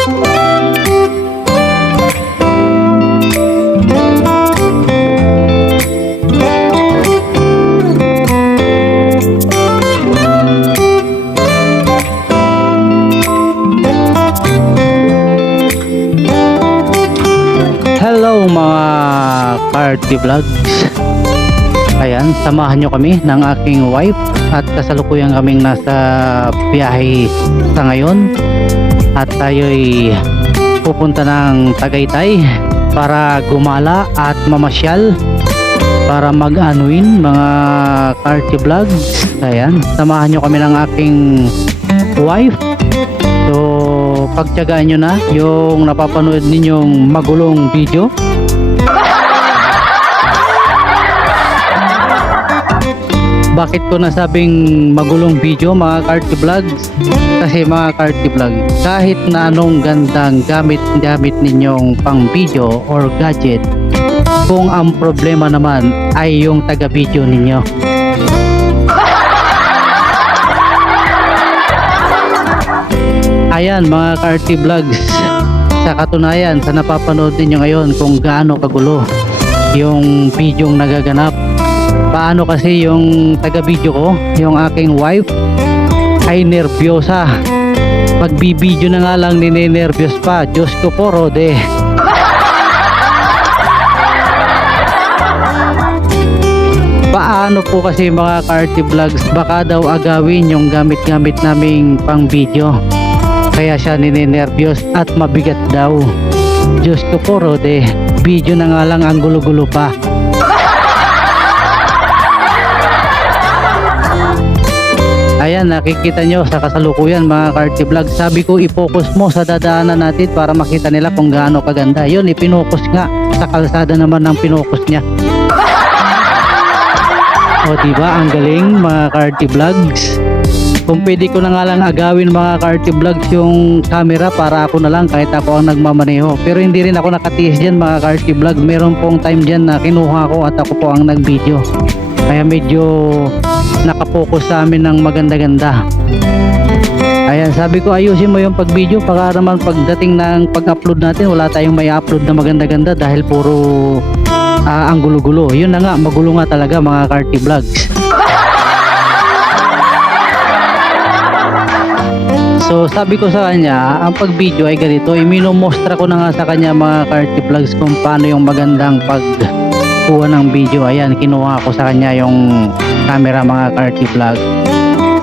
Hello mga Carty Vlogs. Ayan, samahan nyo kami ng aking wife at kasalukuyan kaming nasa biyahe sa ngayon. At tayo'y pupunta ng Tagaytay para gumala at mamasyal, para mag-anuin mga Carty Vlogs. Ayan, samahan nyo kami ng aking wife. So, pagtiyagaan nyo na yung napapanood ninyong magulong video. Bakit ko nasabing magulong video mga Carty Vlogs? Kasi mga Carty Vlog, kahit na anong gandang gamit ninyong pang video or gadget, kung ang problema naman ay yung taga video ninyo. Ayan mga Carty Vlogs, sa katunayan sa napapanood ninyo ngayon kung gaano kagulo yung videong nagaganap. Paano kasi yung taga video ko, yung aking wife, ay nervyosa. Pag bibideo na nga lang ninenervyos pa. Diyos ko po, Rode. Paano po kasi mga Carty Vlogs, baka daw agawin yung gamit-gamit naming pang video, kaya siya ninenervyos at mabigat daw. Diyos ko po, Rode. Video na nga lang ang gulo-gulo pa. Ayan, nakikita nyo sa kasalukuyan mga Carty Vlogs. Sabi ko i-focus mo sa dadaanan natin para makita nila kung gaano kaganda. Yun, ipinokus nga. Sa kalsada naman ang pinokus niya. O diba, ang galing mga Carty Vlogs. Kung pwede ko na nga lang agawin mga Carty Vlogs yung camera para ako na lang, kahit ako ang nagmamaneho. Pero hindi rin ako nakatiis dyan mga Carty Vlog. Meron pong time dyan na kinuha ko at ako po ang nag-video. Kaya medyo nakapokus sa amin ng maganda-ganda. Ayan, sabi ko ayusin mo yung pag-video para naman pagdating ng pag-upload natin wala tayong may upload na maganda-ganda dahil puro ang gulo-gulo. Yun na nga, magulo nga talaga mga Carty Vlogs. So sabi ko sa kanya, ang pag-video ay ganito, iminomostra ko na nga sa kanya mga Carty Vlogs kung paano yung magandang pagkuha ng video. Ayan, kinuha ko sa kanya yung camera mga Carty Vlog.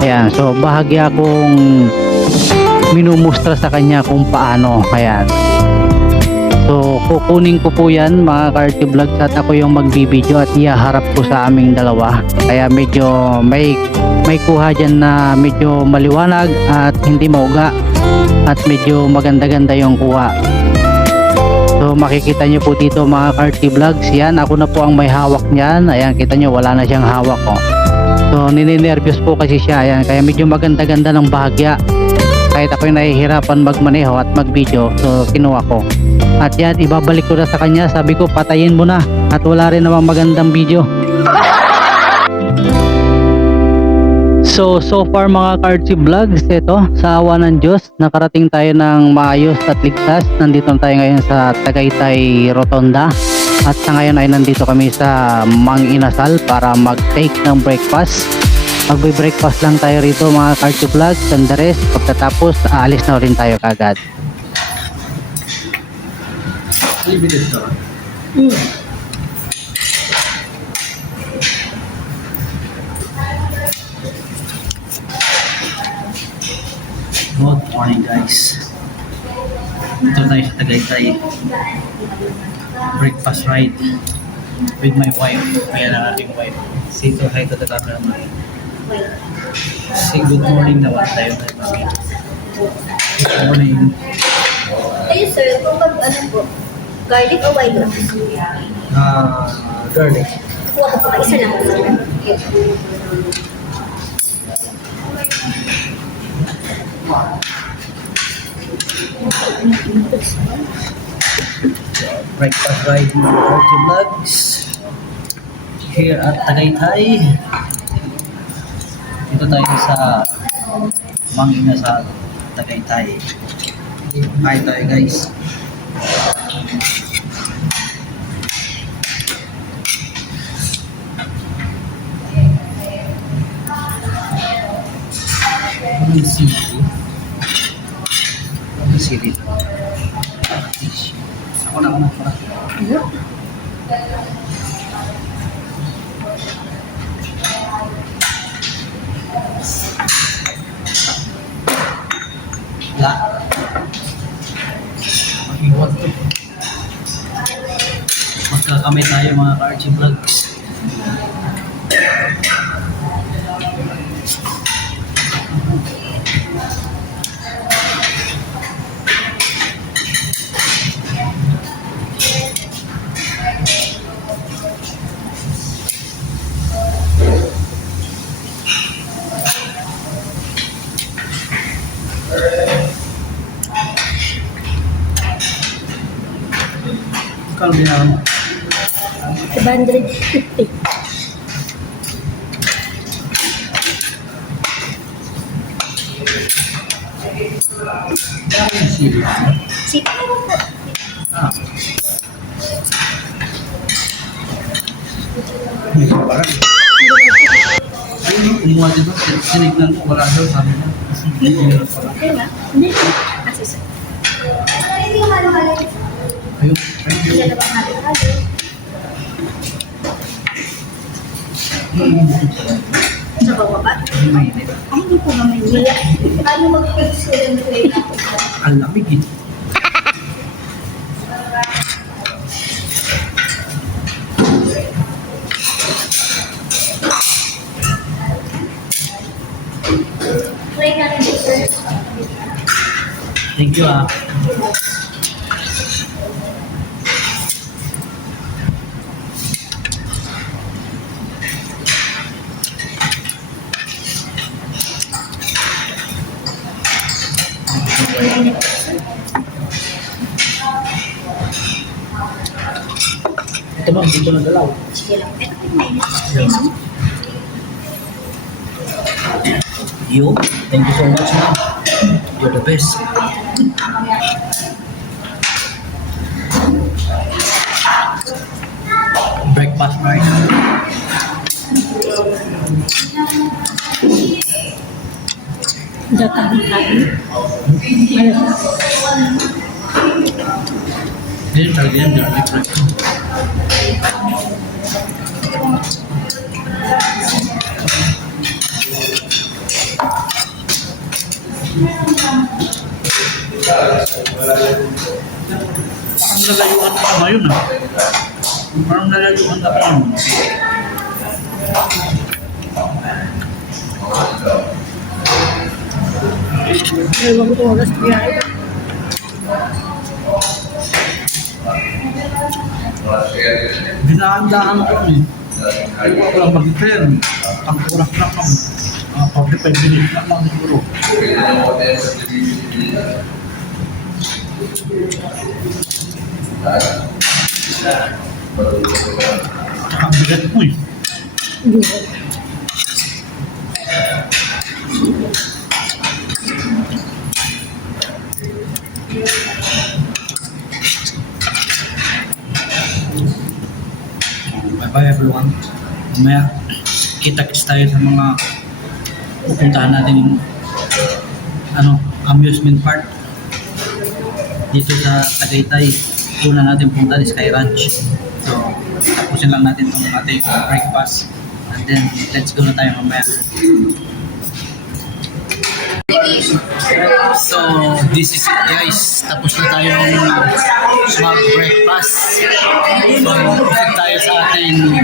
Ayan, so bahagya akong minumostra sa kanya kung paano. Ayan, so kukunin ko po yan mga Carty Vlog at ako yung magbibideo at ihaharap ko sa aming dalawa. Kaya medyo may kuha dyan na medyo maliwanag at hindi mauga at medyo maganda-ganda yung kuha. So makikita nyo po dito mga Carty Vlogs. Yan, ako na po ang may hawak niyan. Ayan, kita nyo wala na siyang hawak ko. So ninenervyos po kasi siya. Ayan, kaya medyo maganda-ganda ng bahagya. Kahit ako yung nahihirapan magmaneho at mag-video, so kinuha ko. At yan, ibabalik ko na sa kanya. Sabi ko patayin mo na at wala rin namang magandang video. So far mga Carty Vlogs, ito, sa awa ng Diyos, nakarating tayo ng maayos at ligtas. Nandito tayo ngayon sa Tagaytay Rotonda. At sa ngayon ay nandito kami sa Mang Inasal para mag-take ng breakfast. Magbe-breakfast lang tayo rito mga Carty Vlogs. And the rest, pagkatapos, aalis na rin tayo kagad. Good morning guys. Dito tayo sa Tagaytay. Breakfast ride with my wife. Ayan ang ating wife. Say to hi to the camera man. Say good morning naman tayo. Good morning. Ayun sir, kung ano po, garlic o white rice? Garlic. Kuha ko po, isa lang po. Breakfast ride mga Carty Vlogs here at Tagaytay. Dito tayo sa Mang Inasal, Tagaytay. Kain tayo guys. Sili. Sili. Ako na para. La. Mag-iwan to. Magkakamay tayo mga ka-Archie Vlogs. Kalau binahan mo? 750. Sili. Sige naman po. Ah. May parang. Ayun, kumuha dito. Sinignan ko, wala daw, sabi niya. Okay na? Hindi. Asisa. Hindi yung halo-halo. Ayun. Hindi na ba halo-halo? Sa baba? Ay, hindi po naman nila. Ano mag-excellent way na po ba? Ang lamig eh. Try na rin po, sir. Thank you ah. Ito ba, dito na dalaw. Sige lang. Ito po yung mainit. Okay, ma'am. You, thank you so much man. You're the best. Breakfast right? Datang kain. Hindi talaga yan, direct breakfast. Parang nalayuan na ako ngayon ah. Parang nalayuan na ako. Ewan ko ito oras biyahe. Dinahan-dahan ko eh. Ayaw ko lang mag-turn. Ang oras na lang. 45 minutes na lang siguro. Tsaka ang bigat mo eh. Bye-bye everyone. Mamaya, kita-kits tayo sa mga pupuntahan natin yung amusement park dito sa Tagaytay. Una natin punta ni Sky Ranch. So, tapusin lang natin itong ating breakfast and then let's go na tayo mamaya. So, this is it guys. Tapos na tayong mag-breakfast. So, proceed tayo sa ating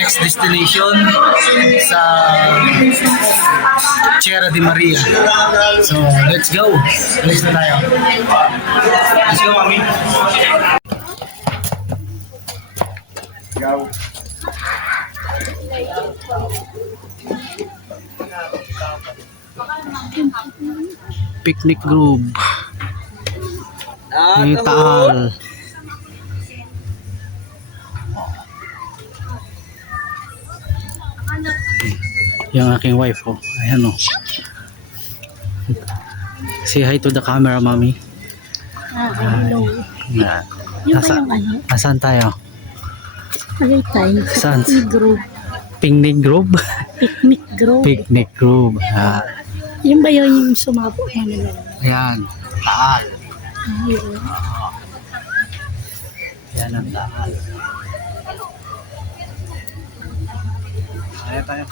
next destination sa Sierra de Maria. So, let's go. Let's na tayo. Let's go, mami. Go. Picnic Grove. Ang Taal. Yung aking wife oh. Ayan oh. Say hi to the camera, mami. Hello. Yan. Yung ba yung ano? Nasaan tayo? Tagaytay. Saan? Picnic group. Picnic group? Picnic group. Picnic group. Yung ba yun yung sumabog na nila? Ayan. Taal. Ayun. Yan ang taal. Kaya tayo.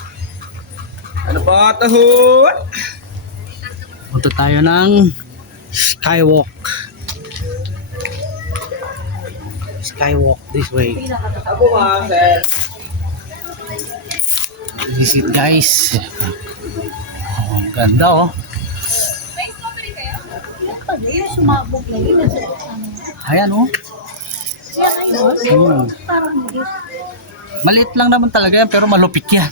Ano pa tahon? Punta tayo ng skywalk. Skywalk this way. Ako mga sir. This is it guys. Oh, ang ganda oh. Yung sumabog na yun. Ayan oh. Yan ayun. Parang hindi. Maliit lang naman talaga yan pero malupit yan.